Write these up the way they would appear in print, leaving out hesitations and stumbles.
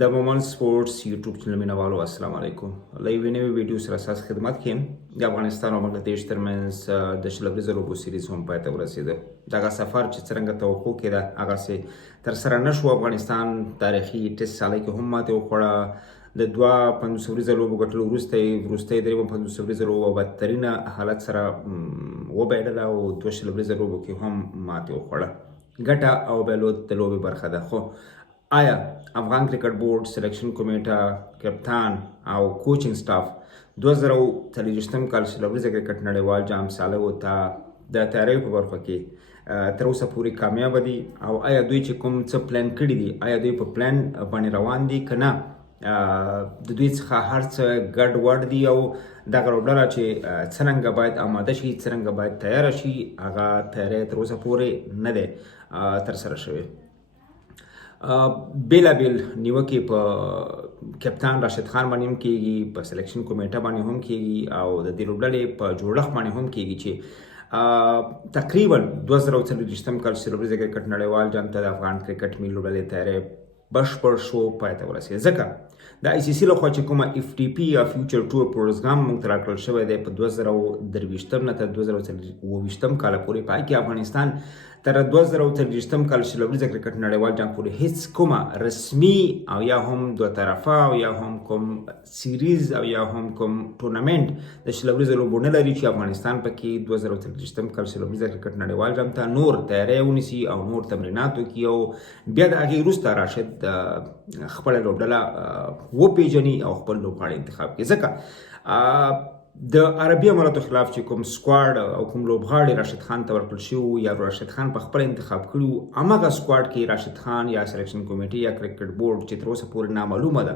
د مومن سپورټس یوټیوب چینل مینوالو السلام علیکم. له یوې نوې ویډیو سره ستاسو خدمت کې یم. د افغانستان او بنګلادیش ترمنځ د شل ورځو لوبو سیریز هم پای ته ورسېده. دغه سفر چې څرنګه توقع کېده هغسې ترسره نه شو. افغانستان تاریخي ټیسټ سالۍ کې هم ماتې وخوړه. د 52 ورځو لوبو ګټلو وروسته درېیم 52 ورځو لوبو بدترینه حالت سره وبایلله او 2 ورځو لوبو کې هم ماتې وخوړه. ګټه او بایلود د لوبې برخه ده، خو آیا افغان کرکټ بورډ، سلیکشن کمیټه، کپتان او کوچینګ سټاف 2023 کال شل ورځې کرکټ نړیوال جام سالو ته د تیاری په برخه کې تر اوسه پورې کامیاب دي؟ او آیا دوی چې کوم څه پلان کړي دي، آیا دوی په پلان باندې روان دي که نه؟ د دوی څخه هر څه ګډ وډ دي او دغه لوبډله چې څرنګه باید آماده شي، څرنګه باید تیاره شي، هغه تیاری تر اوسه پورې نه دی ترسره شوی. بیلابیل نیوکې په کپتان راشد خان باندې هم کېږي، په سلیکشن کمیټه باندې هم کېږي او د دې لوبډلې په جوړښت باندې هم کېږي چې تقریبا 2024 کال شل ورځې کرکټ نړیوال جام ته د افغان کرکټ ملي لوبډلې تیاری بشپړ شو، پای ته ورسېد. ځکه د ICC لخوا چې کومه FTP یا فیوچر ټور پروګرام موږ ته راکړل شوی دی په 2023 نه تر 2024 کال پورې، په هغې کې افغانستان تر 2023 کال شل ورځې کرکټ نړیوال جام پورې هیڅ کومه رسمي او یا هم دوه طرفه او یا هم کوم سیریز او یا هم کوم ټورنمنټ د شل ورځې لوبو نه لري چې افغانستان پکې 2023 کال شل ورځې کرکټ نړیوال جام ته نور تیاری ونیسي او نور تمرینات وکړي او بیا د هغې وروسته راشد خپله لوبډله وپېژني او خپل لوبغاړی انتخاب کړي. ځکه د عربي اماراتو خلاف چې کوم سکواډ او کوم لوبغاړی راشد خان ته ورکړل شوي یا راشد خان په خپل انتخاب کړي، هماغه سکواډ کې راشد خان یا سلیکشن کمیټې یا کرکټ بورډ چې تر اوسه پورې نامعلومه ده،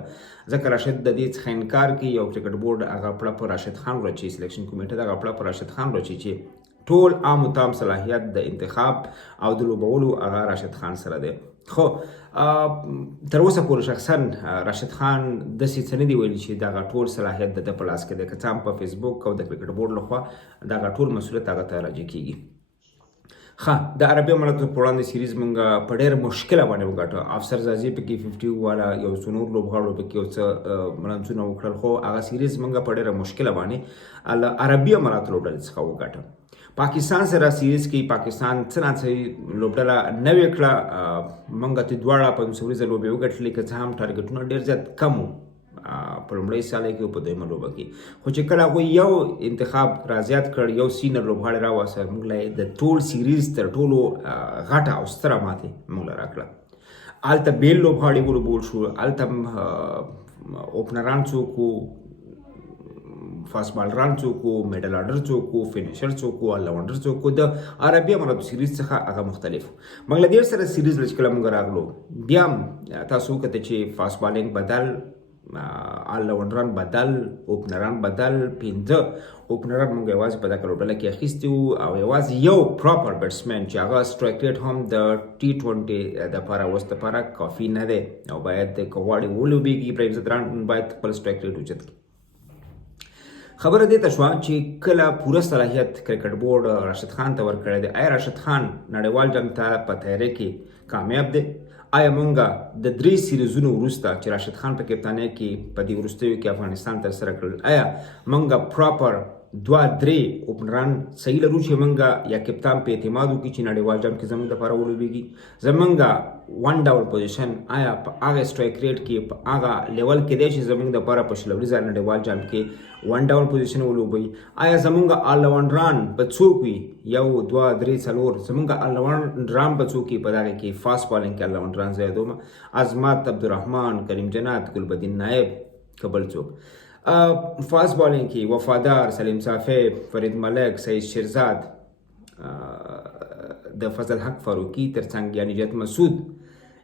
ځکه راشد د دې څخه انکار کوي او کرکټ بورډ هغه پړه په راشد خان ورچي، سلیکشن کمیټه دغه پړه په راشد خان ورچي چې ټول عام و تام صلاحیت د انتخاب او د لوبولو هغه راشد خان سره دی. خو تر اوسه پورې شخصا راشد خان داسې څه نه دی ویلي چې دغه ټول صلاحیت د ده په لاس کې دی، که څه هم په فیسبوک او د کرکټ بورډ لخوا دغه ټول مسؤلیت هغه ته راجع کېږي. د عربي اماراتو په وړاندې سیریز موږ په ډېر مشکله باندې وګاټه. افسر زازي پکې 50 والا یو څو نور لوبغاړو پکې یو څه رنزونه وکړل، خو هغه سیریز موږ په ډېره مشکله باندې عربي اماراتو لوبډلې څخه وګاټه. پاکستان سره سیریز کې پاکستان څه ناڅه لوبډله نوې کړه، موږ ته دواړه 500 ورځې لوبې وګټلې، که څه هم ټارګټونه ډېر زیات کم وو په لومړۍ سالۍ کې او په دویمه لوبه کې، خو چې کله هغوی یو انتخاب را زیات کړ، یو سینر لوبغاړی راوسه، موږ له د ټول سیریز تر ټولو غټه او ستره ماتې موږ له راکړه. هلته بیل لوبغاړي ولوبول شو، هلته اوپنران څوک وو، فاست بالران څوک وو، میډل آرډر څوک وو، فینیشر څوک وو، آلراونډر څوک وو. د عربي اماراتو سیریز څخه هغه مختلف. بنګلادیش سره سیریز چې کله موږ راغلو، بیا هم تاسو وکتل چې فاست بالینګ بدل، آلراونډران بدل، اوپنران بدل، 5 اوپنران موږ یوازې په دغه لوبډله کې اخیستي وو او یوازې یو پراپر بیټسمین چې هغه سټرایک ریټ هم د T20 دپاره اوس دپاره کافي نه دی او باید که غواړي ولوبېږي ابراهیم ځدران باید خپل سټرایک ریټ اوچت کړي. خبره دې ته شوه چې کله پوره صلاحیت کرکټ بورډ راشد خان ته ورکړی دی، آیا راشد خان نړیوال جام ته په تیاری کې کامیاب دی؟ آیا موږ د 3 سیریزونو وروسته چې راشد خان په کپتانۍ کې په دې وروستیو کې افغانستان ترسره کړل، آیا موږ پراپر 2-3 اوپنران صحیح لرو چې موږ یا کپتان په اعتماد وکړي چې نړیوال جام کې زموږ دپاره ولوبېږي؟ زموږ 1 ډاون پوزیشن آیا په هغه سټرایک ریټ کې په هغه لیول کې دی چې زموږ دپاره په شل ورځې نړیوال جام کې 1 ډاون پوزیشن ولوبوي؟ آیا زموږ آلراونډران به څوک وي؟ 1 2 3 4 زموږ آلراونډران به څوک وي؟ په دغه کې فاست بالینګ کې آلراونډران زه یادوم، عظمت عبدالرحمن، کریم جنات، ګلبدین نایب، که بل څوک. فاست بالینګ کې وفادار، سلیم صافی، فرید ملک، سعید شیرزاد، د فضل حق فاروقي ترڅنګ یا نجات مسعود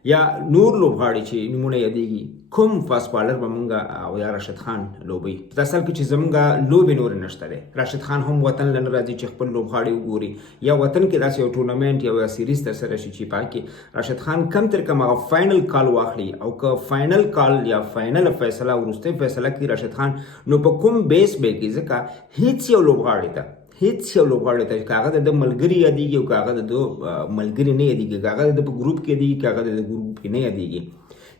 یا نور لوبغاړي چې نومونه یادېږي، کوم فاست بالر به موږ او یا راشد خان لوبوي؟ په اصل کې چې زموږ لوبې نورې نشته دی. راشد خان هم وطن له نه راځي چې خپل لوبغاړي وګوري، یا وطن کې داسې یو ټورنمنټ یا سیریز ترسره شي چې په کې راشد خان کم تر کم هغه فاینل کال واخلي، او که فاینل کال یا فاینل فیصله وروستۍ فیصله کوي راشد خان، نو په کوم بیس به کې؟ ځکه هیڅ یو لوبغاړي ته هیڅ یو لوبغاړی ته که هغه د ملګري یادېږي او که هغه د ملګري نه یادېږي، که هغه د په ګروپ کې یادېږي، که هغه د ګروپ کې نه یادېږي،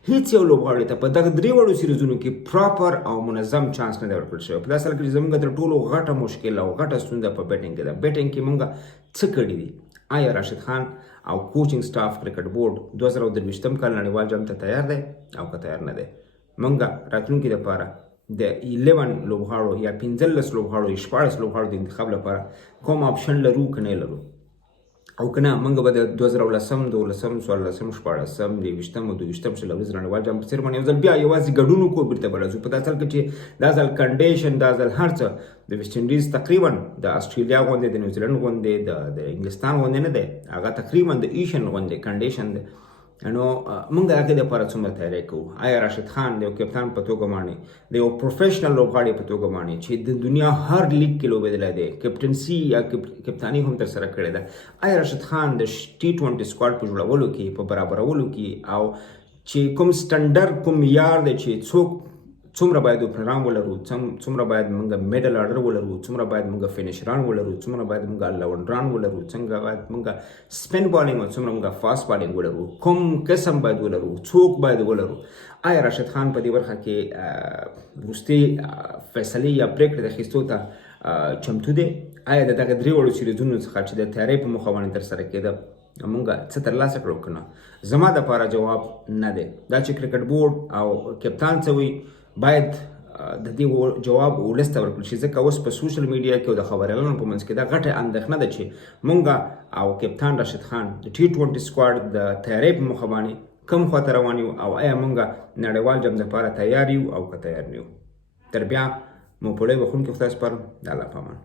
هیڅ یو لوبغاړي ته په دغه درې وړو سیریزونو کې پراپر او منظم چانس نه دی ورکړل شوی. په داسې حال کې چې زموږ تر ټولو غټه مشکل او غټه ستونزه په بیټینګ کې ده. بیټینګ کې موږ څه کړي دي؟ آیا راشد خان او کوچینګ سټاف کرکټ بورډ 2023 کال نړیوال جام ته تیار دی او که تیار نه دی؟ موږ راتلونکي دپاره د 11 لوبغاړو یا 15 لوبغاړو یا 14 لوبغاړو د انتخاب لپاره کوم آپشن لرو که نه لرو؟ او که نه موږ به د 2019 12 14 14 23 او 22 شلوريز نړیوال جام په څیر باندې یو ځل بیا یوازې ګډون وکړو بیرته به راځو. په داسې حال کې چې دا ځل کنډیشن دا ځل هر څه د ویسټ انډیز تقریبا د استرالیا غوندې د نیوزیلند غوندې د انګلستان غوندې نه دی، هغه تقریبا د ایشین غوندې کنډیشن دی. نو موږ د هغې دپاره څومره تیاری کوو؟ آیا راشد خان د یو کپتان په توګه باندې د یو پروفیشنل لوبغاړي په توګه باندې چې د دنیا هر لیګ کې لوبېدلی دی، کپټنسي یا کپتاني هم ترسره کړې ده، آیا راشد خان د T20 سکواډ په جوړولو کې، په برابرولو کې، او چې کوم سټنډرډ کوم معیار دی چې څوک څومره باید اوپنران ولرو، څومره باید موږ میډل آرډر ولرو، څومره باید موږ فینشران ولرو، څومره باید موږ الراونډران ولرو، څنګه باید موږ سپین بالینګ او څومره موږ فاست بالینګ ولرو، کوم قسم باید ولرو، څوک باید ولرو؟ آیا راشد خان په دې برخه کې وروستي فیصلې یا پرېکړې د اخیستو ته چمتو دی؟ آیا د دغه درې وړو سیریزونو څخه چې د تیارۍ په موخه باندې ترسره کېده موږ څه ترلاسه کړو که نه؟ زما دپاره جواب نه دی. دا چې کرکټ بورډ او کپتان څه وایي باید د دې جواب ولس ته ورکړل شي، ځکه اوس په سوشل میډیا کې او د خبریالانو په منځ کې دا غټه اندېښنه ده چې موږ او کپتان راشد خان د T20 سکواډ د تیارۍ په موخه باندې کوم خواته روان یو، او آیا موږ نړیوال جام لپاره تیار یو او که تیار نه یو؟ تر بیا مو په لوی بخښونکي خدای سپارم. د الله په امان.